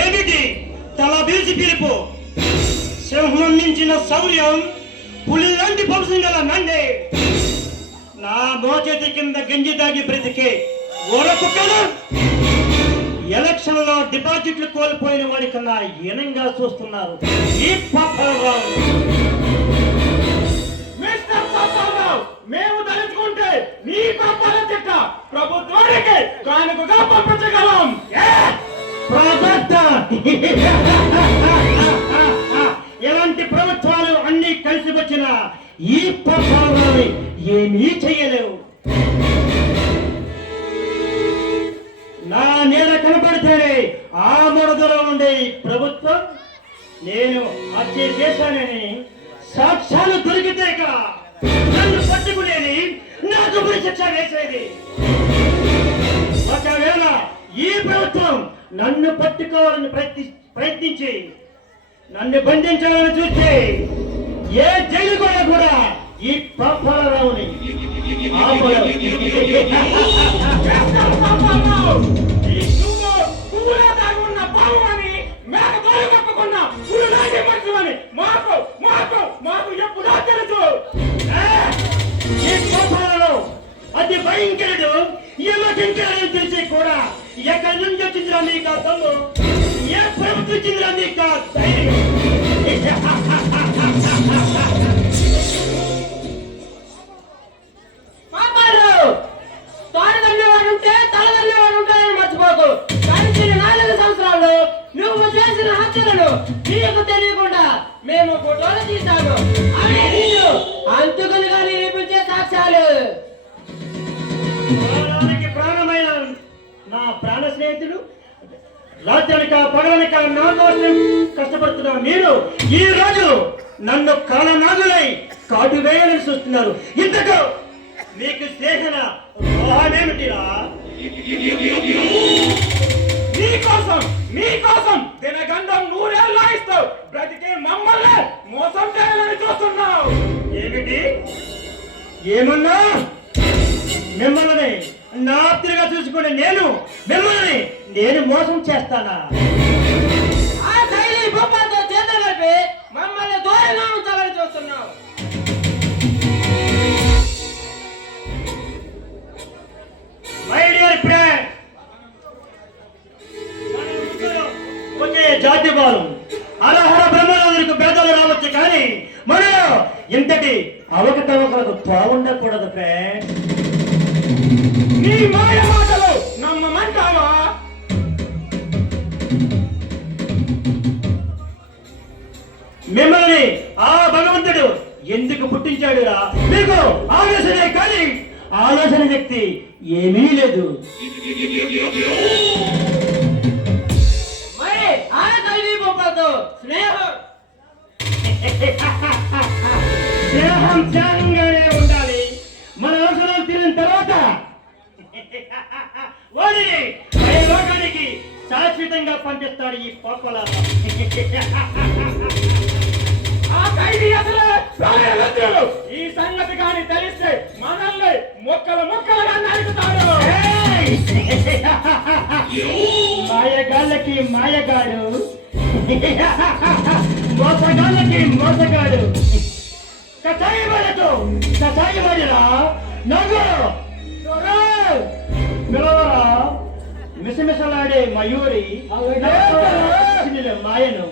ఏమిటి తల బీసి పిలుపు? సింహం మించిన శౌర్యం, పులి లాంటి వంశం గల నన్నే నా మోచేతి కింద గంజి దాగి బ్రతికే ఓరకుక్కలు ఎలక్షన్ లో డిపాజిట్లు కోల్పోయిన వాడి కన్నా హీనంగా చూస్తున్నారు ఈ పాపారావు. మేము తలుచుకుంటే నీ పాపాల చెక్క ప్రభుత్వానికి కానుకగా పంపించగలం. ఎలాంటి ప్రభుత్వాలు అన్ని కలిసి వచ్చిన ఈ పాపాలని ఏమీ చెయ్యలేవు. నా నీడ కనపడితేనే ఆ మరదలో ఉండే ప్రభుత్వం నేను హత్య చేశానని సాక్ష్యాలు దొరికితే నన్ను పట్టుకునేది, నాకు ఉరి శిక్ష వేసేది. ఒకవేళ ఈ ప్రభుత్వం నన్ను పట్టుకోవాలని ప్రయత్నించి నన్ను బంధించాలని చూస్తే ఏ జైలు కూడా ఈ పాపారావుని అతి భయంకరుడు యమకింకరుడు తెలిసి కూడా ఎక్కడి నుంచి వచ్చిందిరా నీకు తమ్ము? ఏ ప్రభుత్వం వచ్చిందిరా నీకు ధైర్యం? తలదల్లేవాడు ఉంటాయని మర్చిపోకు. గడిచిన 4 సంవత్సరాలు నువ్వు చేసిన హత్యలను నీకు తెలియకుండా మేము ఫోటోలు తీశాము. అంతుకులుగా నిరూపించే సాక్ష్యాలు. ప్రాణమైన నా ప్రాణ స్నేహితుడు రాత్రనక పగలనక నా కోసం కష్టపడుతున్న మీరు ఈ రోజు నన్ను కాలనాగులై కాటు వేయాలని చూస్తున్నారు. ఇంతకు మీకు చేసిన రోహమేమిటిరా? మీకోసం దినగంధం 100 ఏళ్ళు ఇస్తావు బ్రతికే మమ్మల్ని మోసం చేయాలని చూస్తున్నావు. ఏమిటి? ఏమన్నా? మిమ్మల్ని నా ఆప్తులుగా చూసుకుని నేను మోసం చేస్తానా? ఆ శైలి భూపాలతో చేతులు కలిపి మమ్మల్ని దూరంగా ఉంచాలని చూస్తున్నావు. మై డియర్ ఫ్రెండ్, ఒకే జాతి బాలు అలహర బ్రహ్మనాథునికి భేదాలు రావచ్చు, కానీ మనలో ఇంతటి అవకతవకలకు తావుండకూడదు ఫ్రెండ్. నీ మాయ మాటలు నమ్మమంటావా? మిమ్మల్ని ఆ భగవంతుడు ఎందుకు పుట్టించాడురా? మీకు ఆలోచనే కానీ ఆలోచన శక్తి ఏమీ లేదు. మరి ఆ శైలి భూపాలతో స్నేహం స్నేహంగానే ఉండాలి. మన అవసరం తీరిన తర్వాత వాడిని లోకానికి శాశ్వతంగా పంపిస్తాడు ఈ పొక్కల. ఆ ఖైదీ అసలు ఈ సంగతి కానీ తెలిస్తే మనల్ని ముక్కలుగా నరుకుతాడు. మాయగాళ్ళకి మాయగాడు, మోసగాళ్ళకి మోసగాడు. కషాయవాడిరా నవ్వు మిసమిసలాడే మయూరి మాయను